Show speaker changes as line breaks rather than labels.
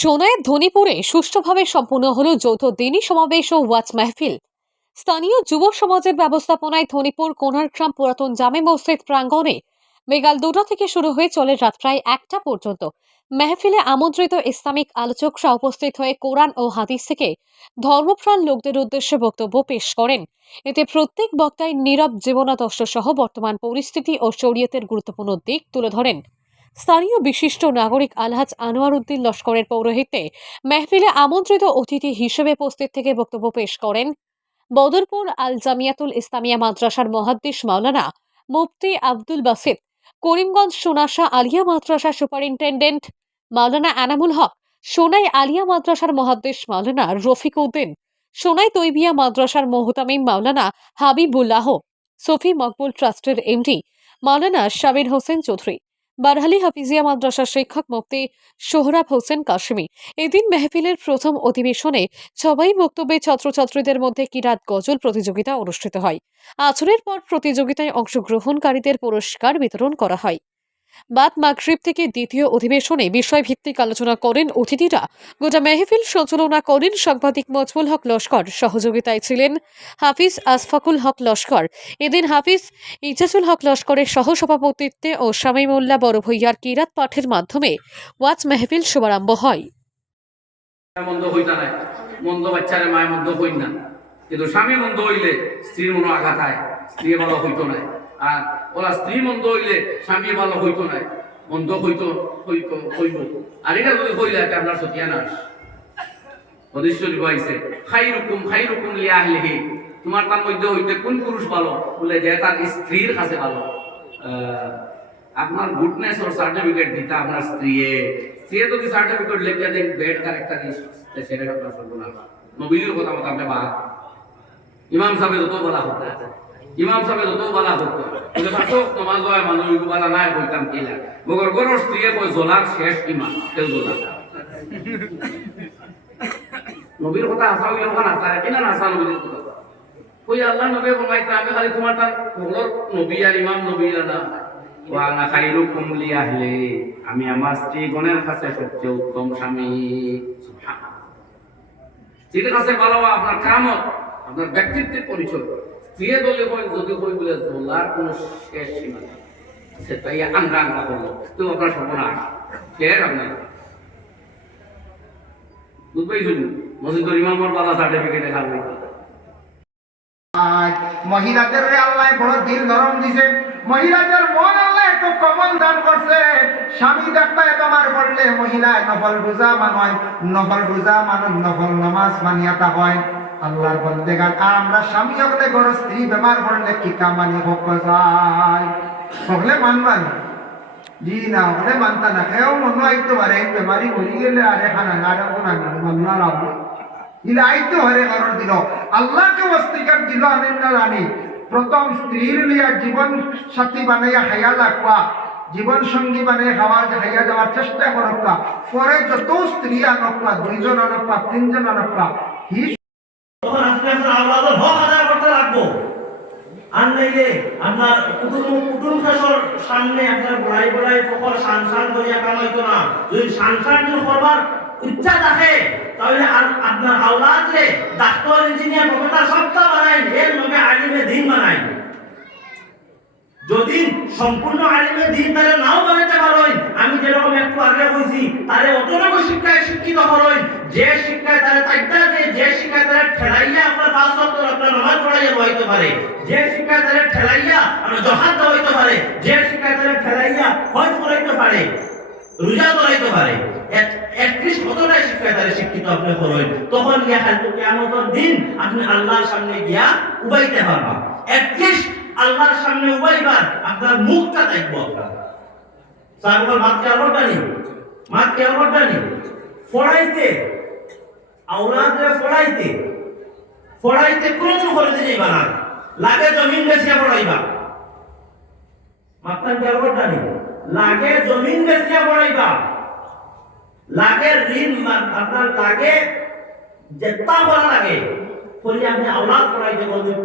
সোনায়ের ধনীপুরে সুষ্ঠুভাবে সম্পূর্ণ হল যৌথ দিনী সমাবেশ ও ওয়াচ মাহফিল। স্থানীয় যুব সমাজের ব্যবস্থাপনায় ধনীপুর কোনারগ্রাম পুরাতন জামে মসজিদ প্রাঙ্গণে বেগাল দুটা থেকে শুরু হয়ে চলে রাত প্রায় একটা পর্যন্ত। মেহফিলে আমন্ত্রিত ইসলামিক আলোচকরা উপস্থিত হয়ে কোরআন ও হাদিস থেকে ধর্মপ্রাণ লোকদের উদ্দেশ্যে বক্তব্য পেশ করেন। এতে প্রত্যেক বক্তাই নীরব জীবনাদর্শ সহ বর্তমান পরিস্থিতি ও শরীয়তের গুরুত্বপূর্ণ দিক তুলে ধরেন। স্থানীয় বিশিষ্ট নাগরিক আলহাজ আনোয়ার উদ্দিন লস্করের পৌরোহিত্যে মেহফিলে আমন্ত্রিত অতিথি হিসেবে উপস্থিত থেকে বক্তব্য পেশ করেন বদরপুর আল জামিয়াতুল ইসলামিয়া মাদ্রাসার মহাদ্দিস মাওলানা মুফতি আব্দুল বাসিত করিমগঞ্জ সোনাশা আলিয়া মাদ্রাসার সুপারিনটেন্ডেন্ট মাওলানা আনামুল হক, সোনাই আলিয়া মাদ্রাসার মহাদ্দেশ মাওলানা রফিক উদ্দিন সোনাই তৈবিয়া মাদ্রাসার মোহতামিম মাওলানা হাবিবুল্লাহ, সফি মকবুল ট্রাস্টের এমডি মাওলানা শাবির হোসেন চৌধুরী। বারহালি হাফিজিয়া মাদ্রাসার শিক্ষক মুক্তি সোহরাব হোসেন কাশ্মী। এদিন মেহফিলের প্রথম অধিবেশনে সবাই বক্তব্যে ছাত্রছাত্রীদের মধ্যে কিরাত গজল প্রতিযোগিতা অনুষ্ঠিত হয়? আছরের পর প্রতিযোগিতায় অংশগ্রহণকারীদের পুরস্কার বিতরণ করা হয়। বাদ মাগরিব থেকে দ্বিতীয় অধিবেশনে বিষয়ভিত্তিক আলোচনা করেন অতিথিরা। গোটা মেহফিল সঞ্চালনা করেন সাংবাদিক মজবুল হক লস্কর। সহযোগিতায় ছিলেন হাফিজ আসফাকুল হক লস্কর। এদিন হাফিজ ইজাজুল হক লস্করের সহসভাপতিত্বে ও শামীমুল্লাহ বড় ভৈয়ার কিরাত পাঠের মাধ্যমে ওয়াচ মেহফিল শুভারম্ভ হয়।
মন্দ হইতা নাই। মন্দ বাচ্চারে মায়ের মন্দ না। কিন্তু স্বামী মন্দ হইলে স্ত্রীর মনে আঘাত হয় স্ত্রী ভালো আর ওরা স্ত্রী মন্দ হইলে স্বামী ভালো হইতো নাই, মন্দ হইতো হইতো, হইব। আর এটা যদি হইলে এটা আপনার সতিয়া না খাই রকম খাই রকম তোমার তার মধ্যে হইতে কোন পুরুষ ভালো? বলে যে তার স্ত্রীর কাছে ভালো। আপনার গুডনেস ওর সার্টিফিকেট দিতা আপনার স্ত্রীয়ে। স্ত্রী যদি সার্টিফিকেট লেখে দেন বেড ক্যারেক্টার সেটা আপনার সর্বনাশ। নবীদের কথা মতো আপনি বাদ। ইমাম সাহেব যত বলা হতো। ইমাম সাহেব যত বলা থাকো তোমার মানুষ বলা নাই কিলা। মগর কই জলার শেষ ইমাম কেউ জলা নবীর কথা আসা আসা না আসা নবীর কথা। কই আল্লাহ নবী ফরমাইতে আমি খালি তোমার তার ওগুলোর নবী আর ইমাম নবী না লি আহলি, আমি আমার স্ত্রীগণের কাছে সবচেয়ে উত্তম স্বামী। সুবহানাল্লাহ স্ত্রীর কাছে ভালো আপনার কামত আপনার ব্যক্তিত্বের পরিচয়। স্ত্রী বলে কই যদি কই বলে জোলার কোনো শেষ সীমা সেটাই আংরা আংরা করল তো আপনার সর্বনাশ। কে আপনার? ইমামর
আজ মহিলাদের আল্লাহ বড় দিল নরম দিছে। মহিলাদের মন আল্লাহ একটু কমল দান করছে। স্বামী দেখবে তোমার বললে মহিলা নফল রোজা মানয়। নফল রোজা মানুষ নফল নামাজ মানিয়াতা হয়। আল্লাহর বলতে গান। আর আমরা স্বামী হলে গড় স্ত্রী বেমার পড়লে কি কামানি হোক যায়? মানবান জি না মানতা না। মনে পারে বেমারি মরি গেলে আরে না না ইলা হরে করার দিল আল্লাহকে অস্তিকার দিল আনেন না রানী প্রথম স্ত্রীর লিয়া জীবন সাথী বানাইয়া হাইয়া লাগবা। জীবন সঙ্গী বানিয়ে খাওয়ার হাইয়া যাওয়ার চেষ্টা করবা। পরে যত স্ত্রী আনবা দুইজন আনবা তিনজন আনবা হি
আল্লাহর হক আদায় করতে লাগবো। আর আপনার কুটুম কুটুম শাসর সামনে আপনার বড়াই বড়াই ফকর না। যদি করবার ইচ্ছা থাকে, তাহলে আপনার আওলাদ রে, ডাক্তার, ইঞ্জিনিয়ার, প্রফেসর সবটা বানাই এর লগে আলিমে দিন বানাই। যদি সম্পূর্ণ আলিমে দিন তারা নাও আমি যেরকম কইছি, তারে অতটুকু শিক্ষায় শিক্ষিত করেন, যে শিক্ষায় তারা তাইতা যে যে শিক্ষায় তারা ঠেলাইয়া আপনার পাঁচ সপ্তাহ আপনার নামাজ পড়াইয়া বইতে পারে, যে শিক্ষায় তারা ঠেলাইয়া আপনার জহাদ দেওয়াইতে পারে, যে শিক্ষায় তারা ঠেলাইয়া হজ করাইতে পারে, রোজা করাইতে পারে একত্রিশ কতটাই শিক্ষায় তারা শিক্ষিত আপনি করেন, তখন গিয়া হাজু কেমন দিন আপনি আল্লাহর সামনে গিয়া উবাইতে পারবা। একত্রিশ আল্লাহর সামনে উবাইবার আপনার মুখটা দেখব আপনার। তারপর মাত কেমনটা নেই। মাত কেমনটা নেই। ফড়াইতে, আওলাদরে ফড়াইতে ফড়াইতে কোন কলেজে যাইবা না। লাগে জমিন বেচিয়া পড়াইবা মাত্রা কেমনটা নেই। লাগে জমিন বেচিয়া পড়াইবা লাগে ঋণ আপনার লাগে, যেটা বলা লাগে বলি আপনি আওলাদ পড়াইতে বলবেন